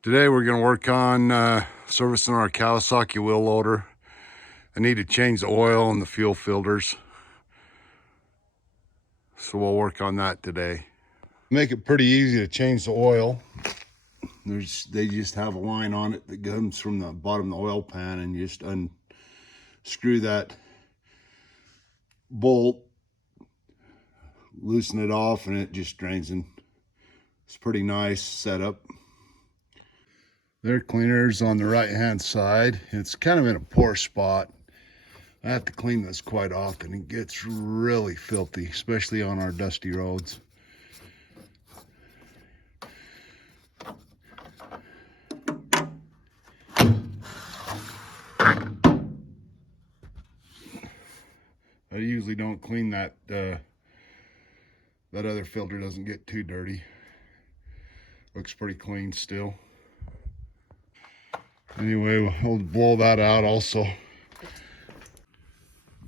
Today we're going to work on servicing our Kawasaki wheel loader. I need to change the oil and the fuel filters, so we'll work on that today. Make it pretty easy to change the oil. They just have a line on it that comes from the bottom of the oil pan, and you just unscrew that bolt, loosen it off, and it just drains in. It's a pretty nice setup. Their cleaner's on the right hand side. It's kind of in a poor spot. I have to clean this quite often. It gets really filthy, especially on our dusty roads. I usually don't clean that. That other filter doesn't get too dirty. Looks pretty clean still. Anyway, we'll blow that out also.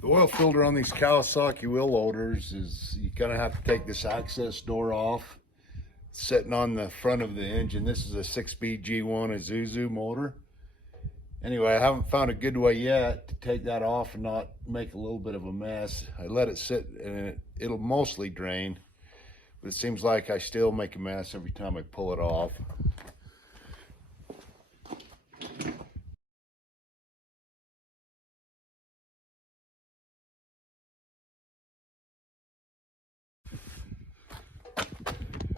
The oil filter on these Kawasaki wheel loaders is, you're gonna have to take this access door off. It's sitting on the front of the engine. This is a 6-speed G1 Isuzu motor. Anyway, I haven't found a good way yet to take that off and not make a little bit of a mess. I let it sit and it'll mostly drain, but it seems like I still make a mess every time I pull it off.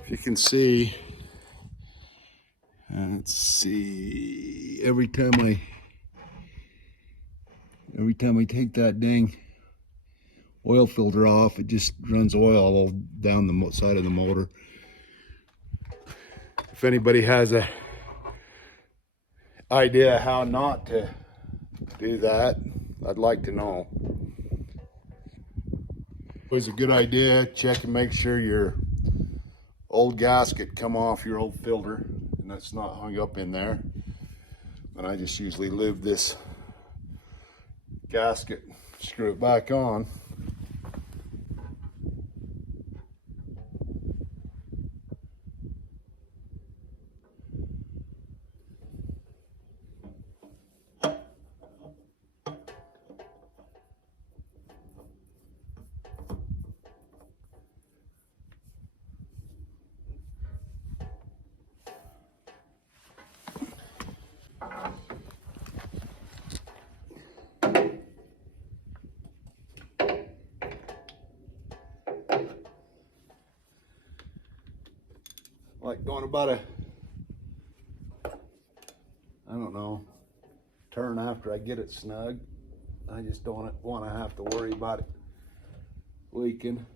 If you can see, let's see, every time I take that dang oil filter off, it just runs oil all down the side of the motor. If anybody has a idea how not to do that, I'd like to know. Always a good idea, check and make sure your old gasket come off your old filter and that's not hung up in there. And I just usually leave this gasket, screw it back on. Like going about I don't know, turn after I get it snug. I just don't want to have to worry about it leaking.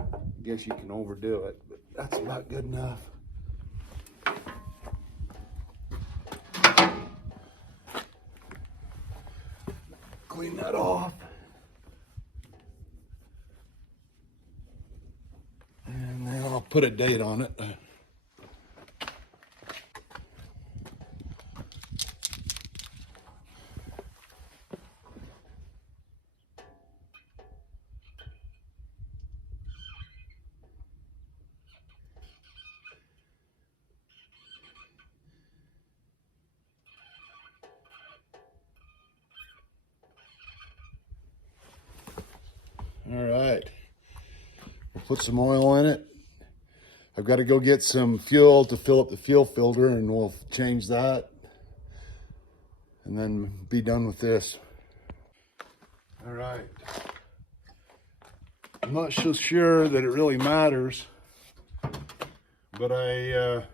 I guess you can overdo it, but that's about good enough. Clean that off. And then I'll put a date on it. All right, we'll put some oil in it. I've got to go get some fuel to fill up the fuel filter, and we'll change that and then be done with this. All right, I'm not so sure that it really matters, but I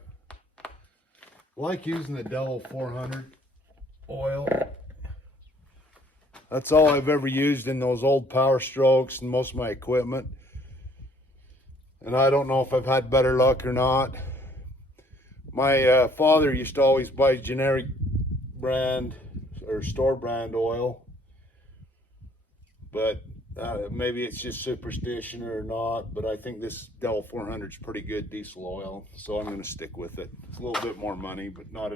like using the Devil 400 oil. That's all I've ever used in those old Power Strokes and most of my equipment. And I don't know if I've had better luck or not. My father used to always buy generic brand or store brand oil. But maybe it's just superstition or not. But I think this Devil 400 is pretty good diesel oil. So I'm going to stick with it. It's a little bit more money, but not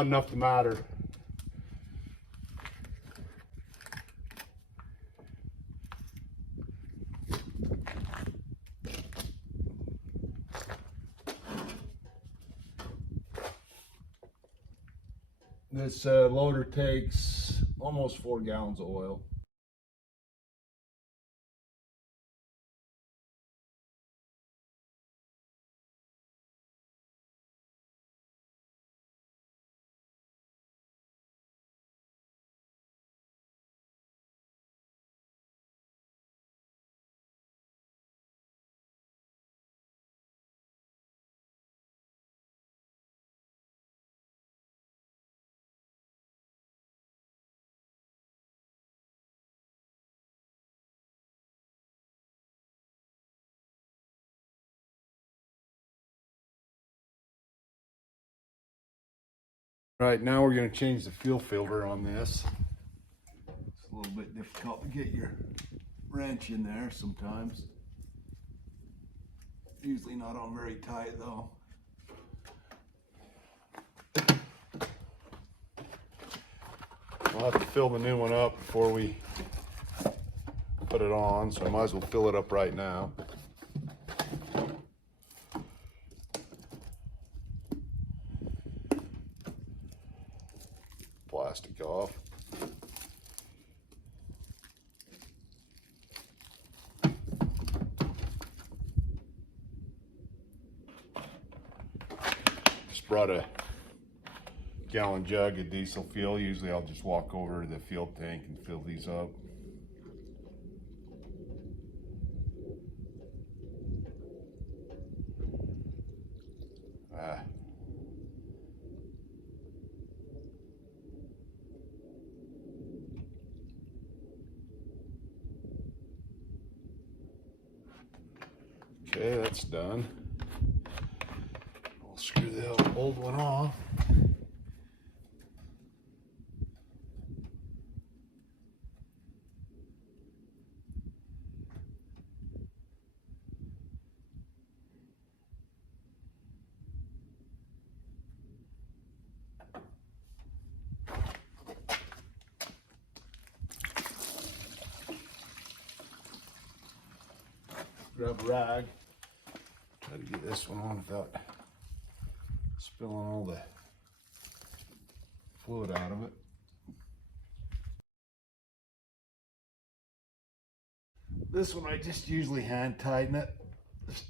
enough to matter. This loader takes almost 4 gallons of oil. Right now we're going to change the fuel filter on this. It's a little bit difficult to get your wrench in there sometimes. Usually not on very tight though. We'll have to fill the new one up before we put it on, so I might as well fill it up right now. Plastic off. Just brought a gallon jug of diesel fuel. Usually I'll just walk over to the fuel tank and fill these up. Okay, that's done. We'll screw the old one off. Grab a rag. Try to get this one on without spilling all the fluid out of it. This one I just usually hand tighten it, just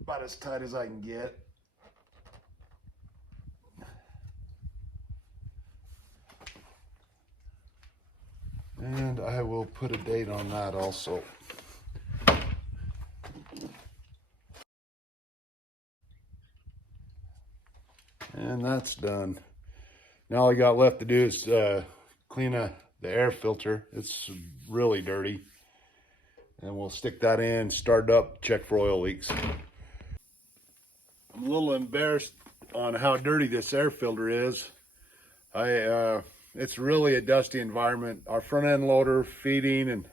about as tight as I can get. And I will put a date on that also. And that's done. Now all I got left to do is clean the air filter. It's really dirty. And we'll stick that in, start it up, check for oil leaks. I'm a little embarrassed on how dirty this air filter is. It's really a dusty environment. Our front end loader, feeding, and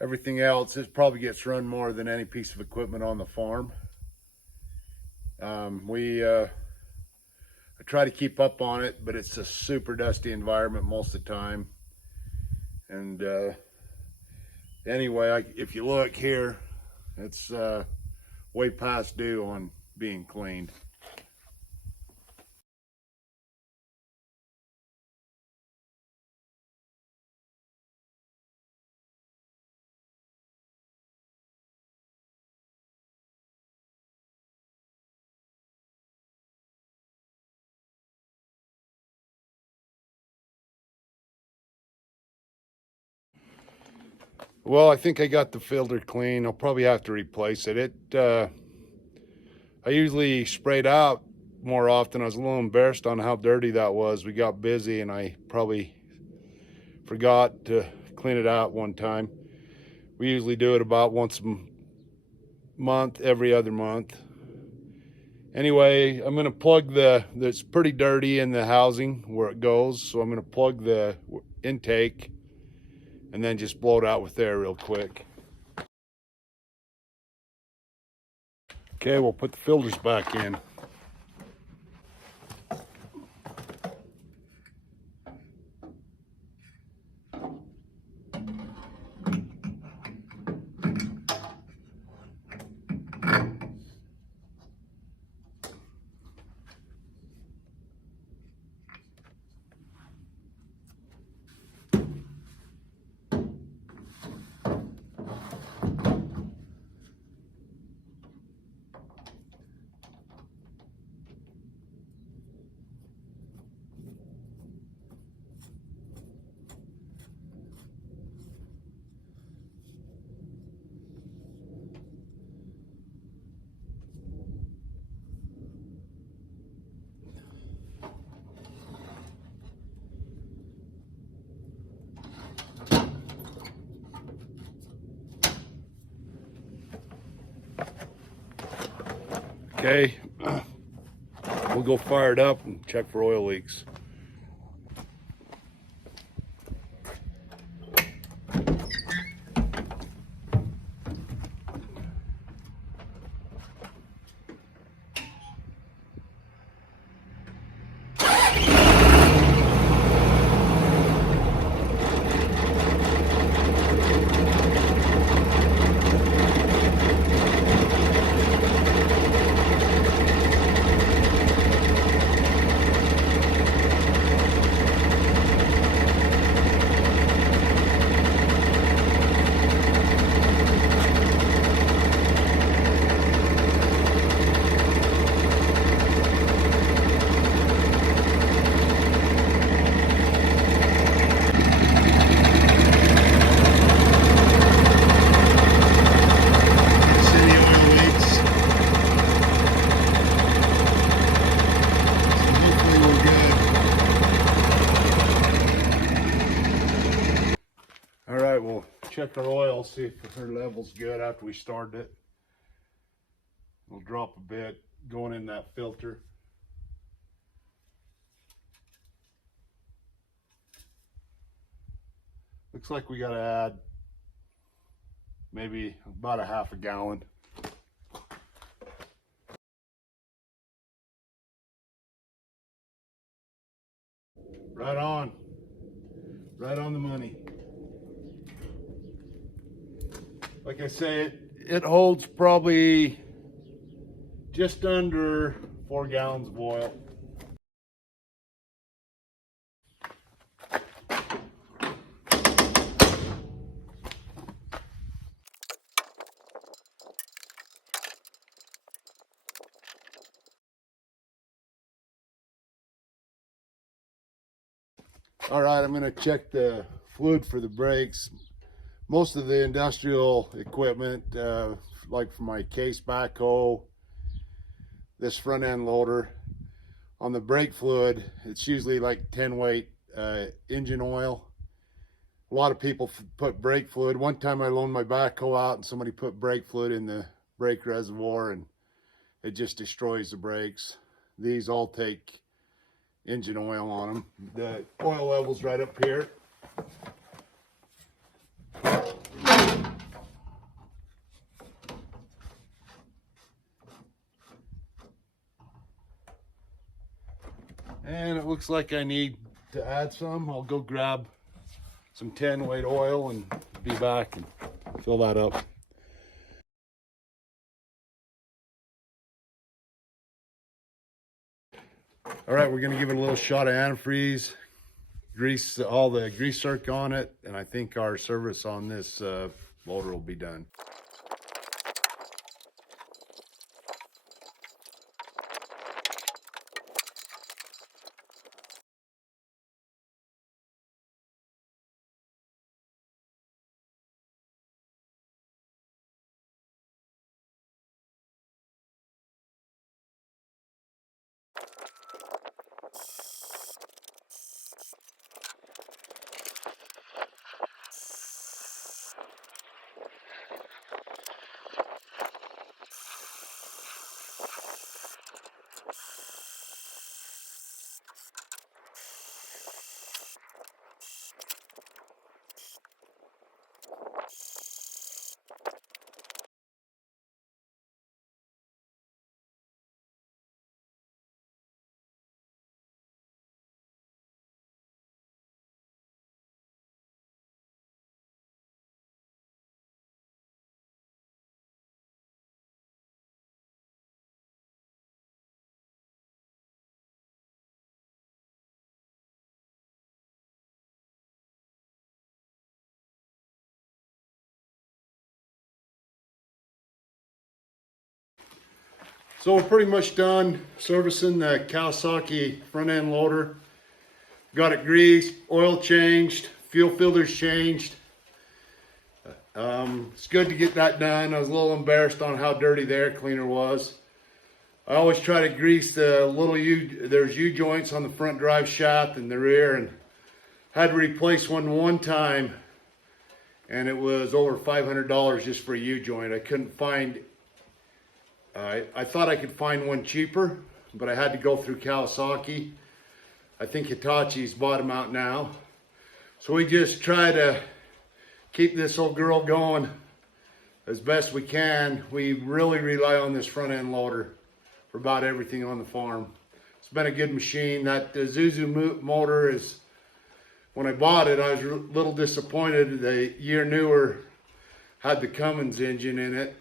everything else, it probably gets run more than any piece of equipment on the farm. I try to keep up on it, but it's a super dusty environment most of the time. And anyway, if you look here, it's way past due on being cleaned. Well, I think I got the filter clean. I'll probably have to replace it. I usually sprayed out more often. I was a little embarrassed on how dirty that was. We got busy and I probably forgot to clean it out one time. We usually do it about once a month, every other month. Anyway, I'm gonna plug it's pretty dirty in the housing where it goes, so I'm gonna plug the intake and then just blow it out with air real quick. Okay, we'll put the filters back in. Okay, we'll go fire it up and check for oil leaks. All right, we'll check our oil, see if her level's good after we start it. We'll drop a bit going in that filter. Looks like we gotta add maybe about a half a gallon. Right on. Right on the money. Like I say, it holds probably just under 4 gallons of oil. All right, I'm gonna check the fluid for the brakes. Most of the industrial equipment, like for my case backhoe, this front end loader, on the brake fluid, it's usually like 10 weight engine oil. A lot of people put brake fluid. One time I loaned my backhoe out and somebody put brake fluid in the brake reservoir and it just destroys the brakes. These all take engine oil on them. The oil level's right up here. And it looks like I need to add some. I'll go grab some 10 weight oil and be back and fill that up. All right, we're gonna give it a little shot of antifreeze, grease all the grease zerk on it, and I think our service on this motor will be done. So we're pretty much done servicing the Kawasaki front end loader. Got it greased, oil changed, fuel filters changed. It's good to get that done. I was a little embarrassed on how dirty the air cleaner was. I always try to grease the little there's U-joints on the front drive shaft and the rear, and had to replace one time, and it was over $500 just for a U-joint. I couldn't find I thought I could find one cheaper, but I had to go through Kawasaki. I think Hitachi's bought them out now. So we just try to keep this old girl going as best we can. We really rely on this front end loader for about everything on the farm. It's been a good machine. That Isuzu motor is, when I bought it, I was a little disappointed. The year newer had the Cummins engine in it,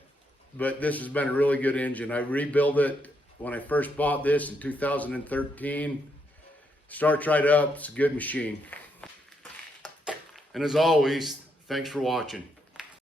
but this has been a really good engine. I rebuilt it when I first bought this in 2013. Starts right up. It's a good machine. And as always, thanks for watching.